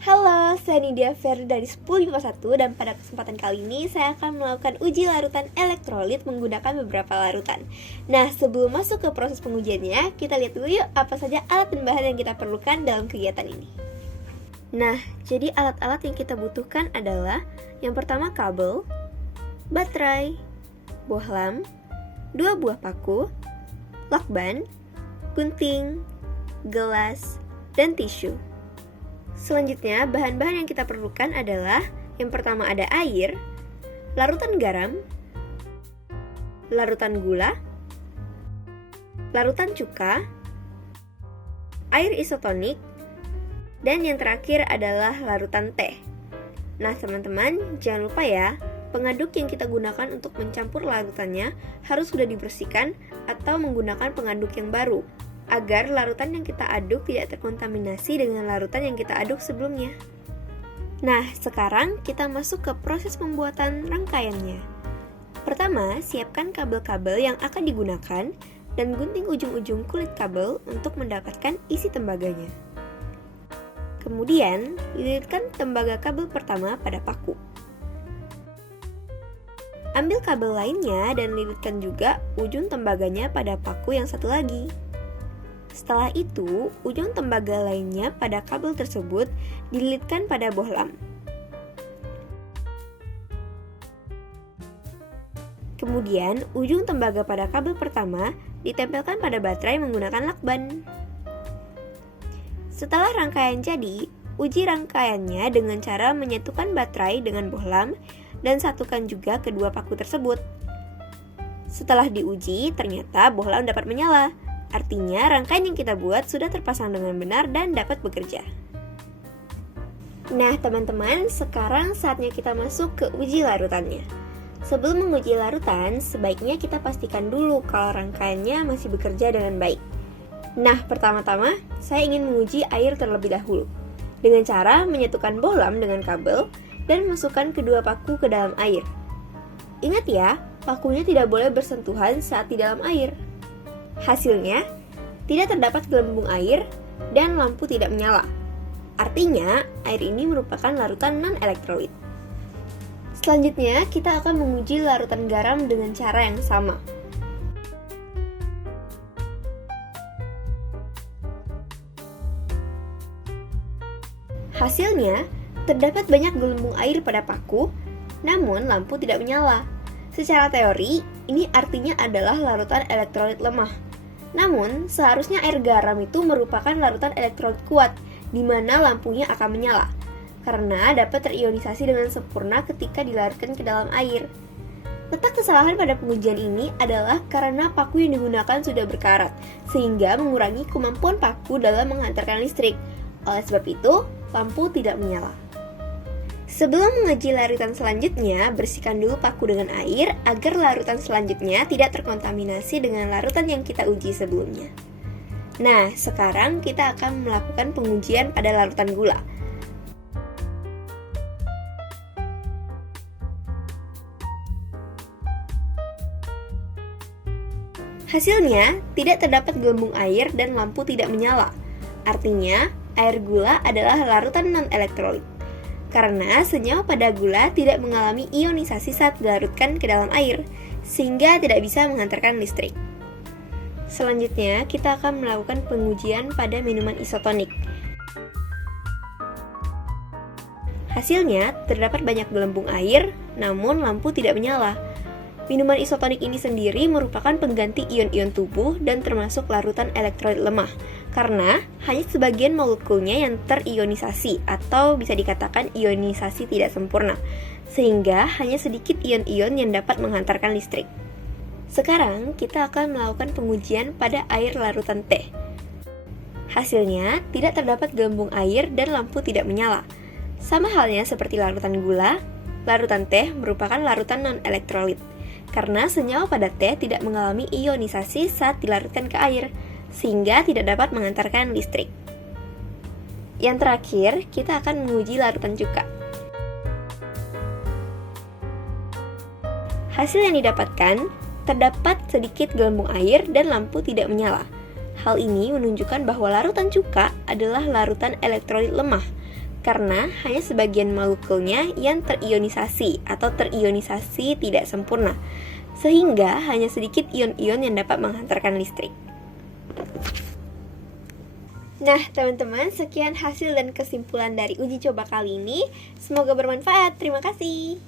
Halo, saya Nidia Ferdi dari 1051 dan pada kesempatan kali ini saya akan melakukan uji larutan elektrolit menggunakan beberapa larutan. Nah, sebelum masuk ke proses pengujiannya, kita lihat dulu yuk apa saja alat dan bahan yang kita perlukan dalam kegiatan ini. Nah, jadi alat-alat yang kita butuhkan adalah yang pertama kabel, baterai, bohlam, 2 buah paku, lakban, gunting, gelas, dan tisu. Selanjutnya, bahan-bahan yang kita perlukan adalah yang pertama ada air, larutan garam, larutan gula, larutan cuka, air isotonik, dan yang terakhir adalah larutan teh. Nah teman-teman, jangan lupa ya, pengaduk yang kita gunakan untuk mencampur larutannya harus sudah dibersihkan atau menggunakan pengaduk yang baru, agar larutan yang kita aduk tidak terkontaminasi dengan larutan yang kita aduk sebelumnya. Nah, sekarang kita masuk ke proses pembuatan rangkaiannya. Pertama, siapkan kabel-kabel yang akan digunakan dan gunting ujung-ujung kulit kabel untuk mendapatkan isi tembaganya. Kemudian, lilitkan tembaga kabel pertama pada paku. Ambil kabel lainnya dan lilitkan juga ujung tembaganya pada paku yang satu lagi. Setelah itu, ujung tembaga lainnya pada kabel tersebut dililitkan pada bohlam. Kemudian, ujung tembaga pada kabel pertama ditempelkan pada baterai menggunakan lakban. Setelah rangkaian jadi, uji rangkaiannya dengan cara menyatukan baterai dengan bohlam dan satukan juga kedua paku tersebut. Setelah diuji, ternyata bohlam dapat menyala. Artinya, rangkaian yang kita buat sudah terpasang dengan benar dan dapat bekerja. Nah, teman-teman, sekarang saatnya kita masuk ke uji larutannya. Sebelum menguji larutan, sebaiknya kita pastikan dulu kalau rangkaiannya masih bekerja dengan baik. Nah, pertama-tama, saya ingin menguji air terlebih dahulu, dengan cara menyatukan bohlam dengan kabel dan masukkan kedua paku ke dalam air. Ingat ya, pakunya tidak boleh bersentuhan saat di dalam air. Hasilnya, tidak terdapat gelembung air dan lampu tidak menyala. Artinya, air ini merupakan larutan non-elektrolit. Selanjutnya, kita akan menguji larutan garam dengan cara yang sama. Hasilnya, terdapat banyak gelembung air pada paku, namun lampu tidak menyala. Secara teori, ini artinya adalah larutan elektrolit lemah. Namun, seharusnya air garam itu merupakan larutan elektrolit kuat, di mana lampunya akan menyala, karena dapat terionisasi dengan sempurna ketika dilarutkan ke dalam air. Letak kesalahan pada pengujian ini adalah karena paku yang digunakan sudah berkarat, sehingga mengurangi kemampuan paku dalam menghantarkan listrik. Oleh sebab itu, lampu tidak menyala. Sebelum menguji larutan selanjutnya, bersihkan dulu paku dengan air agar larutan selanjutnya tidak terkontaminasi dengan larutan yang kita uji sebelumnya. Nah, sekarang kita akan melakukan pengujian pada larutan gula. Hasilnya, tidak terdapat gelembung air dan lampu tidak menyala. Artinya, air gula adalah larutan non-elektrolit. Karena senyawa pada gula tidak mengalami ionisasi saat dilarutkan ke dalam air, sehingga tidak bisa menghantarkan listrik. Selanjutnya, kita akan melakukan pengujian pada minuman isotonik. Hasilnya, terdapat banyak gelembung air, namun lampu tidak menyala. Minuman isotonik ini sendiri merupakan pengganti ion-ion tubuh dan termasuk larutan elektrolit lemah, karena hanya sebagian molekulnya yang terionisasi atau bisa dikatakan ionisasi tidak sempurna, sehingga hanya sedikit ion-ion yang dapat menghantarkan listrik. Sekarang kita akan melakukan pengujian pada air larutan teh. Hasilnya tidak terdapat gelembung air dan lampu tidak menyala. Sama halnya seperti larutan gula, larutan teh merupakan larutan non-elektrolit, karena senyawa pada teh tidak mengalami ionisasi saat dilarutkan ke air, sehingga tidak dapat mengantarkan listrik. Yang terakhir, kita akan menguji larutan cuka. Hasil yang didapatkan, terdapat sedikit gelembung air dan lampu tidak menyala. Hal ini menunjukkan bahwa larutan cuka adalah larutan elektrolit lemah, karena hanya sebagian molekulnya yang terionisasi atau terionisasi tidak sempurna, sehingga hanya sedikit ion-ion yang dapat menghantarkan listrik. Nah, teman-teman, sekian hasil dan kesimpulan dari uji coba kali ini. Semoga bermanfaat. Terima kasih.